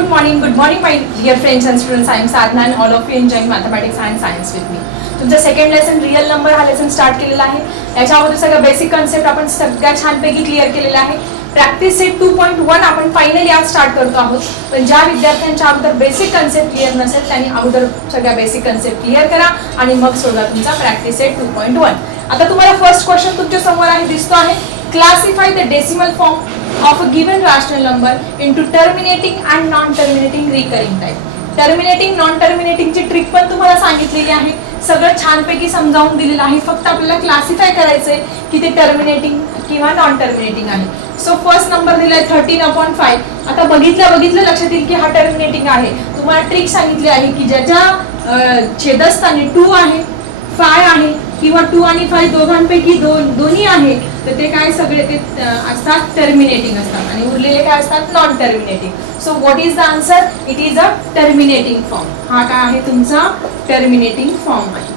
good morning, good morning, my dear friends and students. I am Sadhna and all of you enjoying mathematics and science with me. तुमचं second lesson real number हा lesson start केलेला आहे. याच्या अगोदर सगळं basic concept आपण सगळ्या छानपैकी क्लिअर केलेला आहे. Practice set two point one आपण फायनली आज स्टार्ट करतो आहोत. पण ज्या विद्यार्थ्यांच्या अगोदर बेसिक कन्सेप्ट क्लिअर नसेल त्यांनी अगोदर सगळ्या बेसिक कन्सेप्ट क्लिअर करा आणि मग सोडा तुमचा practice set two point one आता तुम्हाला फर्स्ट क्वेश्चन तुमच्यासमोर आहे दिसतो आहे. Classify the decimal form of a given rational number into terminating and non terminating recurring type terminating non टर्मिनेटिंगची trick पण तुम्हाला सांगितलेली आहे. सगळं छानपैकी समजावून दिलेलं आहे. फक्त आपल्याला क्लासिफाय करायचंय की ते टर्मिनेटिंग किंवा नॉन टर्मिनेटिंग आहे. सो फर्स्ट नंबर दिलाय थर्टीन अपॉन फाईव्ह आता बघितलं बघितलं लक्षात येईल की हा टर्मिनेटिंग आहे. तुम्हाला ट्रिक सांगितली आहे की ज्याच्या छेदस्थानी टू आहे फाय आहे किंवा टू आणि फाय दोघांपैकी दोन दोन्ही आहे तर ते काय सगळे ते असतात टर्मिनेटिंग असतात. आणि उरलेले काय असतात? Non terminating so what is the answer it is a terminating form हा काय आहे तुमचा? टर्मिनेटिंग फॉर्म आहे.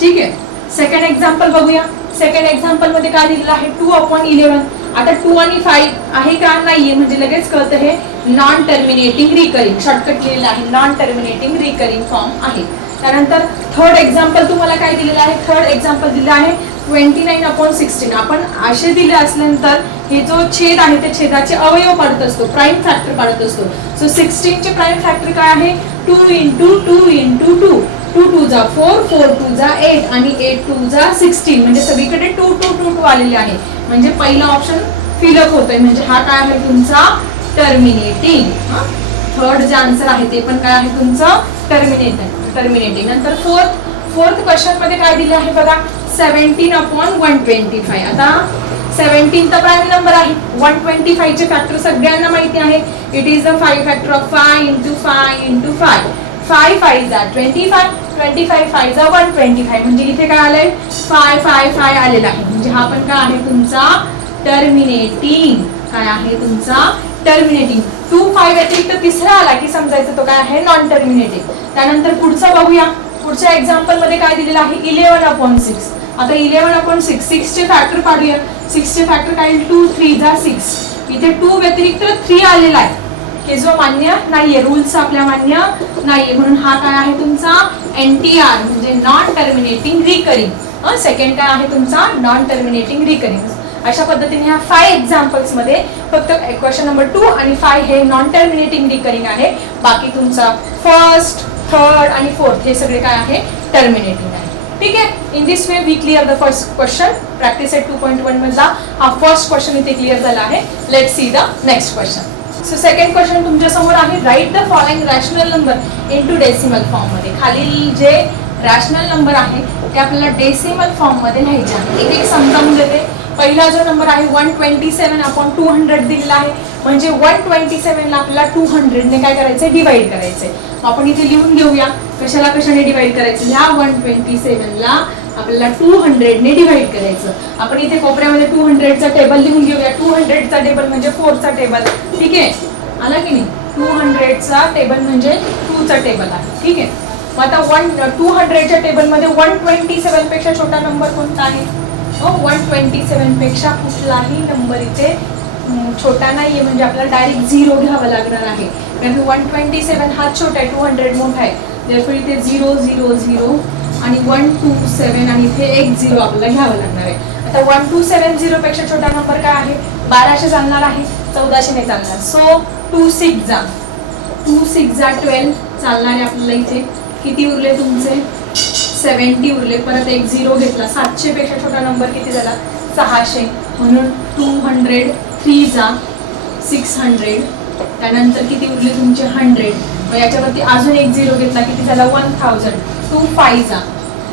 ठीक आहे? सेकंड एक्झाम्पल बघूया. सेकंड एक्झाम्पलमध्ये काय दिलेलं आहे? टू अपॉन इलेव्हन आता टू आणि फाईव्ह आहे का? नाहीये. म्हणजे लगेच कळतं हे. नॉन टर्मिनेटिंग रिकरिंग शॉर्टकट लिहिलेलं आहे. नॉन टर्मिनेटिंग रिकरिंग फॉर्म आहे. त्यानंतर थर्ड एक्झाम्पल तुम्हाला काय दिलेलं आहे? थर्ड एक्झाम्पल दिलं आहे. ट्वेंटी नाईन अपॉन सिक्स्टीन आपण असे दिले असल्यानंतर हे जो छेद आहे त्या छेदाचे अवयव पाडत असतो प्राईम फॅक्टर पाडत असतो. सो सिक्स्टीनचे प्राईम फॅक्टर काय आहे? Two into two into two two two जा फोर फोर टू जा एट आणि एट टू जा सिक्स्टीन म्हणजे सगळीकडे टू टू टू टू आलेले आहे. म्हणजे पहिला ऑप्शन फिलअप होतोय. म्हणजे हा काय आहे तुमचा? टर्मिनेटिंग थर्ड जे आन्सर आहे ते पण काय आहे तुमचं? टर्मिनेटिंग टर्मिनेटिंग नंतर फोर्थ फोर्थ क्वेश्चनमध्ये काय दिलं आहे बघा? Seventeen upon one twenty five आता सेव्हन्टीन तर प्राईम नंबर आहे. वन ट्वेंटी फायचे फॅक्टर सगळ्यांना माहिती आहे. It is the five factor of five into five into five five five जा twenty five twenty five five जा वन ट्वेंटी फाय म्हणजे इथे काय आलंय? फाय फाय फाय आलेला आहे. म्हणजे हा पण काय आहे तुमचा? टर्मिनेटिंग काय आहे तुमचा? टर्मिनेटिंग टू फाय व्यतिरिक्त तिसरा आला की समजायचं तो काय आहे? नॉन टर्मिनेटिंग त्यानंतर पुढचं बघूया. पुढच्या एक्झाम्पलमध्ये काय दिलेलं आहे? इलेव्हन अपॉन सिक्स आता इलेव्हन अपॉन सिक्स सिक्सचे फॅक्टर काढूया सिक्सचे फॅक्टर काय टू थ्री झा सिक्स इथे टू व्यतिरिक्त थ्री आलेला आहे. हे जो मान्य नाहीये रूल्स आपल्या मान्य नाहीये. म्हणून हा काय आहे तुमचा? एन टी आर म्हणजे नॉन टर्मिनेटिंग रिकरिंग सेकंड काय आहे तुमचा? नॉन टर्मिनेटिंग रिकरिंग अशा पद्धतीने ह्या फाय एक्झाम्पल्समध्ये फक्त क्वेश्चन नंबर टू आणि फाय हे नॉन टर्मिनेटिंग रिकरिंग आहे. बाकी तुमचा फर्स्ट थर्ड आणि फोर्थ हे सगळे काय आहे? टर्मिनेटिंग आहे. ठीक आहे? In this way we clear the first question practice set two point one मधला हा फर्स्ट क्वेश्चन इथे क्लिअर झाला आहे. Let see the next question so second question तुमच्यासमोर आहे. Write the following rational number into decimal फॉर्ममध्ये. खालील जे रॅशनल नंबर आहे ते आपल्याला डेसिमल फॉर्ममध्ये लिहायचे आहे. एक एक समजावून देते. पहिला जो नंबर आहे one twenty seven upon two hundred दिलेला आहे. म्हणजे वन ट्वेंटी सेवनला आपल्याला टू हंड्रेडने काय करायचं डिवाइड करायचंय. आपण इथे लिहून घेऊया. कशाला कशाने डिवाइड करायचं? ह्या वन ट्वेंटी सेवनला आपल्याला टू हंड्रेडने डिवाइड करायचं. आपण इथे कोपऱ्यामध्ये टू हंड्रेडचा टेबल लिहून घेऊया. टू हंड्रेडचा टेबल म्हणजे फोरचा टेबल ठीक आहे? आला की नाही? टू हंड्रेडचा टेबल म्हणजे टूचा टेबल आहे. ठीक आहे? मग आता वन टू हंड्रेडच्या टेबलमध्ये वन ट्वेंटी सेवनपेक्षा छोटा नंबर कोणता आहे? वन ट्वेंटी सेवनपेक्षा कुठलाही नंबर इथे छोटा नाही आहे म्हणजे आपल्याला डायरेक्ट झिरो घ्यावं लागणार आहे. कारण वन ट्वेंटी सेवन हा छोटा आहे टू हंड्रेड मोठा आहे. Therefore इथे झिरो झिरो झिरो आणि वन टू सेवन आणि इथे एक झिरो आपल्याला घ्यावं लागणार आहे. आता वन टू सेवन झिरोपेक्षा छोटा नंबर काय आहे? बाराशे चालणार आहे चौदाशे नाही चालणार. सो टू सिक्स जा. टू सिक्स जा ट्वेल्व चालणार आहे आपल्याला इथे. किती उरले तुमचे? सेवन्टी उरले. परत एक झिरो घेतला. सातशेपेक्षा छोटा नंबर किती झाला? सहाशे. म्हणून टू हंड्रेड थ्री जा. सिक्स हंड्रेड त्यानंतर किती उरले तुमचे हंड्रेड मग याच्यावरती अजून एक झिरो घेतला किती झाला? वन थाउजंड टू फाय जा.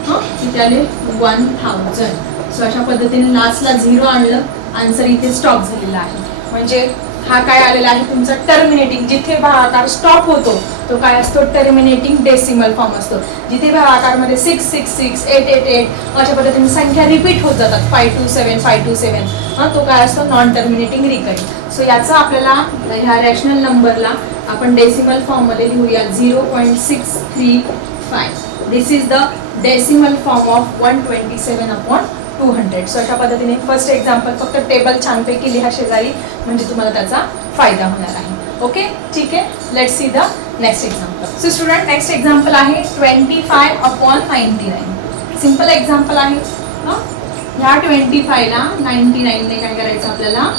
हं? किती आले? वन थाउजंड सो अशा पद्धतीने लास्टला झिरो आणलं. आन्सर इथे स्टॉप झालेला आहे. म्हणजे हा काय आलेला आहे? तुमचा टर्मिनेटिंग जिथे भागाकार स्टॉप होतो तो काय असतो? टर्मिनेटिंग डेसिमल फॉर्म असतो. जिथे भागाकारमध्ये six six six eight eight eight अशा पद्धतीने संख्या रिपीट होत जातात. Five two seven five two seven हा तो काय असतो? नॉन टर्मिनेटिंग रिकरिंग सो याचा आपल्याला ह्या रॅशनल नंबरला आपण डेसिमल फॉर्ममध्ये लिहूया. Zero point six three five this is the decimal form of one twenty seven upon two hundred so अशा पद्धतीने फर्स्ट एक्झाम्पल फक्त टेबल छानपैकी लिहा शेजारी म्हणजे तुम्हाला त्याचा फायदा होणार आहे. ओके ठीक आहे? Let see the next example so student next example आहे twenty five upon ninety nine simple example आहे हं? ह्या ट्वेंटी फायला नाईन्टी नाईनने काय करायचं? आपल्याला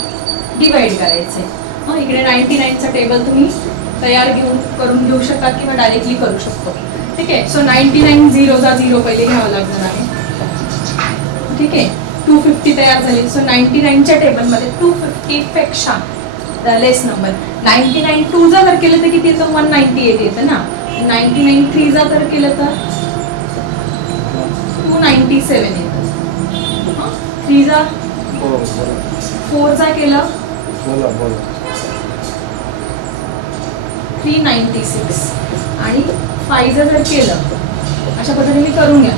डिवाईड करायचं आहे मग इकडे नाईन्टी नाईनचं टेबल तुम्ही तयार घेऊन करून घेऊ शकता किंवा डायरेक्टली करू शकतो. ठीक आहे? सो नाईन्टी नाईन झिरोचा झिरो पहिले घ्यावं लागणार आहे. ठीक आहे? टू फिफ्टी तयार झाली. सो नाईन्टी नाईनच्या टेबलमध्ये two फिफ्टीपेक्षा less number ninety nine two जर केलं तर किती येतं? वन नाईन्टी एट येतं ना? नाईन्टी नाईन थ्रीचा तर केलं तर टू नाईन्टी सेवन येतं थ्रीचा फोरचा केलं? थ्री नाईन्टी सिक्स आणि फायचं जर केलं अशा पद्धतीने करून घ्या.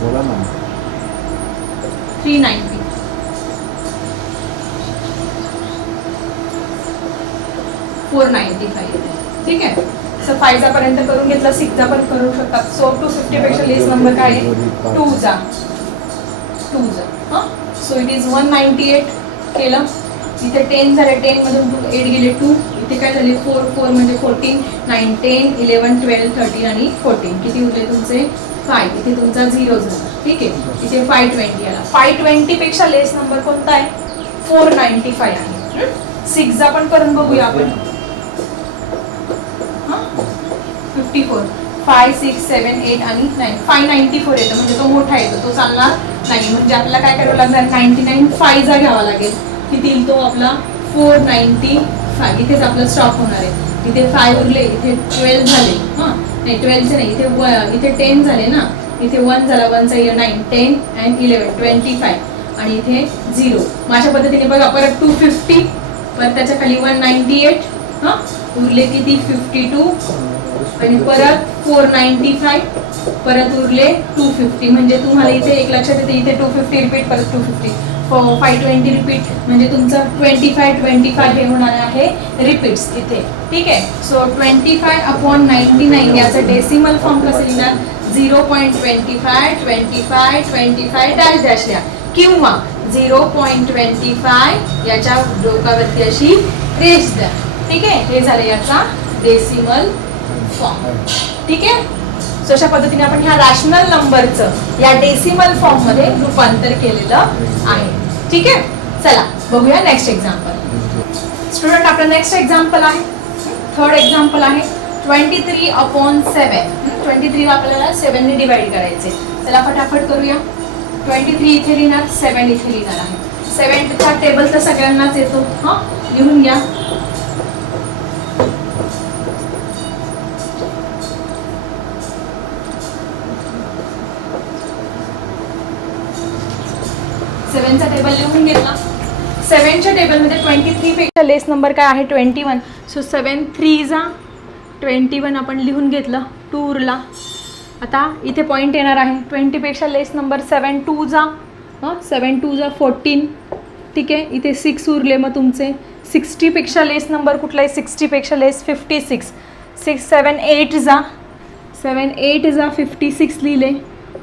बोला ना. Three ninety. Four ninety five. ठीक आहे? सो फायचा पर्यंत करून घेतला सिक्सचा पण करू शकतात सो टू फिफ्टीपेक्षा लेस नंबर काय आहे? टू जा टू जा हां? So it is one ninety eight केलं. इथे टेन झाले. टेन मधून टू एट गेले टू इथे काय झाले? फोर फोर म्हणजे fourteen nine ten eleven twelve thirteen आणि फोर्टीन किती उरले तुमचे? फाय इथे तुमचा झिरो झाला. ठीक आहे? इथे फाय ट्वेंटी आला. फाय ट्वेंटी पेक्षा लेस नंबर कोणता आहे? फोर नाईन्टी फाय आहे सिक्सचा पण करून बघूया आपण. Fifty four five six seven eight आणि नाईन फाय नाईन्टी फोर येतं. म्हणजे तो मोठा येतो. तो चालणार नाही. म्हणजे आपल्याला काय करावं लागणार? नाईन्टी नाईन फायचा घ्यावा लागेल. किती तो आपला? फोर नाईन्टी फाय इथेच आपलं स्टॉप होणार आहे. इथे फाय उरले. इथे ट्वेल्व झाले. हां? नाही ट्वेल्थचे नाही इथे व इथे टेन झाले ना. इथे वन झाला वनचा year nine ten and eleven twenty five आणि इथे झिरो माझ्या पद्धतीने बघा परत टू फिफ्टी परत त्याच्याखाली वन नाईन्टी एट हां? उरले किती? फिफ्टी टू आणि परत फोर नाईन्टी फाय परत उरले टू फिफ्टी. म्हणजे तुम्हाला इथे एक लक्षात येते इथे टू फिफ्टी रिपीट परत two fifty. Five twenty repeat म्हणजे तुमचं ट्वेंटी फाय ट्वेंटी फाय हे होणार आहे रिपीट्स इथे. ठीक आहे? So twenty five upon ninety nine याचं डेसिमल फॉर्म कसं लिहिणार? Zero point twenty five twenty five twenty five dash dash या किंवा झिरो पॉईंट ट्वेंटी फाय याच्या डोकावरती अशी रेस द्या. ठीक आहे? हे झालं याचा डेसिमल फॉर्म ठीक आहे? सो अशा पद्धतीने आपण ह्या रॅशनल नंबरचं या डेसिमल फॉर्ममध्ये रूपांतर केलेलं आहे. ठीक आहे? चला बघूया नेक्स्ट एक्झाम्पल स्टुडंट आपलं नेक्स्ट एक्झाम्पल आहे. थर्ड एक्झाम्पल आहे. Twenty three upon seven twenty three आपल्याला सेवनने डिवाइड करायचे. चला फटाफट करूया. ट्वेंटी थ्री इथे लिहिणार सेवन इथे लिहिणार आहे. सेवनचा टेबल तर सगळ्यांनाच येतो. हां? लिहून घ्या सेवनचा टेबल लिहून घेतला. सेवनच्या टेबलमध्ये ट्वेंटी थ्री पेक्षा लेस नंबर काय आहे? ट्वेंटी वन सो सेवन थ्रीजा ट्वेंटी वन आपण लिहून घेतलं टू उरला आता इथे पॉईंट येणार आहे. ट्वेंटीपेक्षा लेस नंबर सेवन टू जा हां? सेवन टू जा फोर्टीन ठीक आहे? इथे सिक्स उरले मग तुमचे. सिक्स्टीपेक्षा लेस नंबर कुठला आहे? सिक्स्टीपेक्षा less fifty six six seven eight जा सेवन एट जा फिफ्टी सिक्स लिहिले.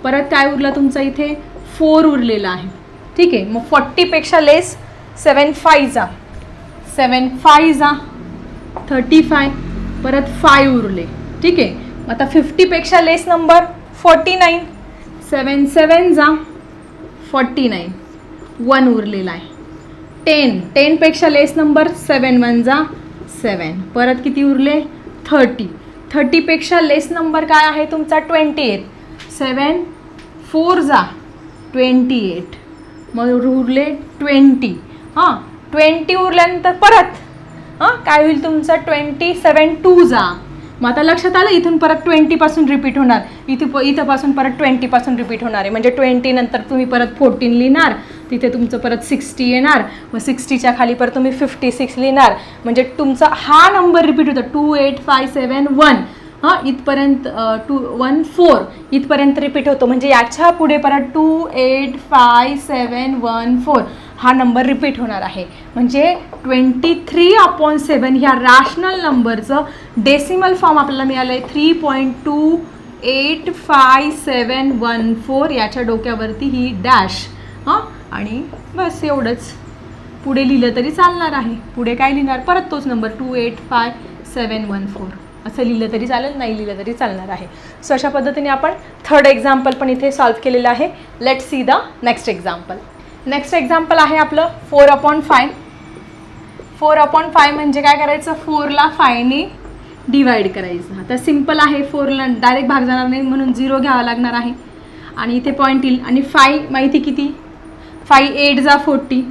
परत काय उरला तुमचा इथे? फोर उरलेला आहे. ठीक आहे मग फॉर्टीपेक्षा लेस सेवन फाय जा. सेवन फाय जा. थर्टी फाय परत फाय उरले. ठीक आहे आता फिफ्टीपेक्षा less number forty nine seven seven जा. फॉर्टी नाईन वन उरलेला आहे. टेन टेनपेक्षा लेस नंबर सेवन वन जा. सेवन परत किती उरले? थर्टी थर्टीपेक्षा लेस नंबर काय आहे तुमचा? ट्वेंटी एट सेवन फोर जा. ट्वेंटी एट मग उरले ट्वेंटी. हां ट्वेंटी उरल्यानंतर परत. हां काय होईल तुमचं? ट्वेंटी सेवन टू जा. मग आता लक्षात आलं इथून परत ट्वेंटीपासून रिपीट होणार. इथे प इथंपासून परत ट्वेंटीपासून रिपीट होणार आहे. म्हणजे ट्वेंटी नंतर तुम्ही परत फोर्टीन लिहिणार. तिथे तुमचं परत सिक्स्टी येणार. मग सिक्स्टीच्या खाली परत तुम्ही फिफ्टी सिक्स लिहिणार. म्हणजे तुमचा हा नंबर रिपीट होतो. Two eight five seven one हां इथपर्यंत टू वन फोर इथपर्यंत रिपीट होतो. म्हणजे याच्यापुढे परत two eight five seven one four हा नंबर रिपीट होणार आहे. म्हणजे ट्वेंटी थ्री अपॉन सेवन ह्या रॅशनल नंबरचं डेसिमल फॉर्म आपल्याला मिळालं आहे three point two eight five seven one four याच्या डोक्यावरती ही डॅश हां आणि बस एवढंच. पुढे लिहिलं तरी चालणार आहे. पुढे काय लिहिणार? परत तोच number two eight five seven one four असं लिहिलं तरी चालेल नाही लिहिलं तरी चालणार आहे. सो अशा पद्धतीने आपण थर्ड एक्झाम्पल पण इथे सॉल्व केलेलं आहे. Let see the next example next example आहे आपलं four upon five four upon five म्हणजे काय करायचं? फोरला फायने डिवाइड करायचं. आता सिंपल आहे फोरला डायरेक्ट भाग जाणार नाही म्हणून झिरो घ्यावा लागणार आहे. आणि इथे पॉईंट येईल. आणि फाय माहिती किती? फाय एट जा फोर्टी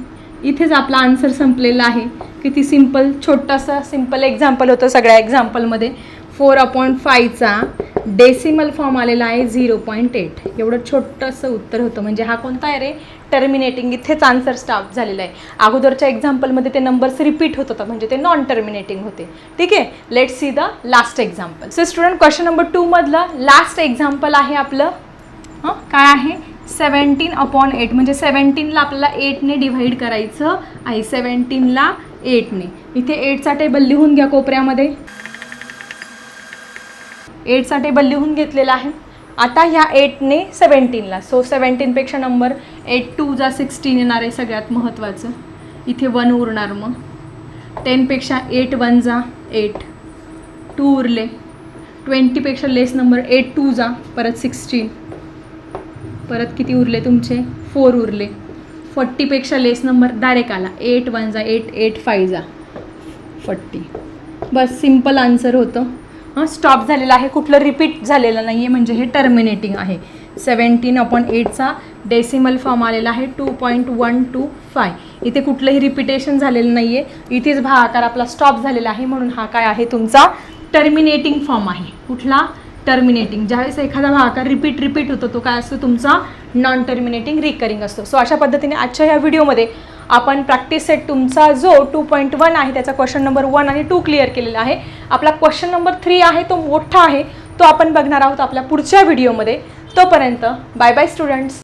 इथेच आपला आन्सर संपलेला आहे. किती सिंपल छोटंसं सिंपल एक्झाम्पल होतं सगळ्या एक्झाम्पलमध्ये फोर अपॉईंट फायचा डेसिमल फॉर्म आलेला आहे झिरो पॉईंट एट एवढं छोटंसं उत्तर होतं. म्हणजे हा कोणता आहे रे? टर्मिनेटिंग इथेच आन्सर स्टाफ झालेला आहे. अगोदरच्या एक्झाम्पलमध्ये ते नंबर्स रिपीट होत होता. म्हणजे ते नॉन टर्मिनेटिंग होते. ठीक आहे? Let see the last example so student question number टूमधलं last example आहे आपलं. हां? काय आहे? सेवन्टीन अपॉन एट म्हणजे सेवन्टीनला आपल्याला एटने डिव्हाइड करायचं आहे. सेवन्टीनला एटने इथे एटचा टेबल लिहून घ्या कोपऱ्यामध्ये. एटचा टेबल लिहून घेतलेला आहे. आता ह्या एटने सेवन्टीनला सो सेवन्टीनपेक्षा नंबर एट टू जा सिक्स्टीन येणार आहे सगळ्यात महत्त्वाचं इथे वन उरणार मग. टेनपेक्षा एट वन जा एट टू उरले. ट्वेंटीपेक्षा लेस नंबर एट टू जा. परत सिक्स्टीन परत किती उरले तुमचे? फोर उरले. फोर्टीपेक्षा लेस नंबर डायरेक्ट आला. एट वन जा एट एट फाय जा. फोर्टी. बस सिंपल आन्सर होतं. हां स्टॉप झालेलं आहे. कुठलं रिपीट झालेलं नाही आहे म्हणजे हे टर्मिनेटिंग आहे. सेवन्टीन अपॉन एटचा डेसिमल फॉर्म आलेला आहे. Two point one two five इथे कुठलंही रिपिटेशन झालेलं नाही आहे इथेच भागाकार आपला स्टॉप झालेला आहे. म्हणून हा काय आहे? तुमचा टर्मिनेटिंग फॉर्म आहे. कुठला? टर्मिनेटिंग ज्यावेळेस एखादा भागाकार रिपीट रिपीट होतो तो काय असतो? तुमचा नॉन टर्मिनेटिंग रिकरिंग असतो. सो अशा पद्धतीने आजच्या ह्या व्हिडिओमध्ये आपण प्रॅक्टिस सेट तुमचा जो टू पॉईंट वन आहे त्याचा क्वेश्चन नंबर वन आणि टू क्लिअर केलेला आहे. आपला क्वेश्चन नंबर थ्री आहे तो मोठा आहे तो आपण बघणार आहोत आपल्या पुढच्या व्हिडिओमध्ये. तोपर्यंत बाय बाय स्टुडंट्स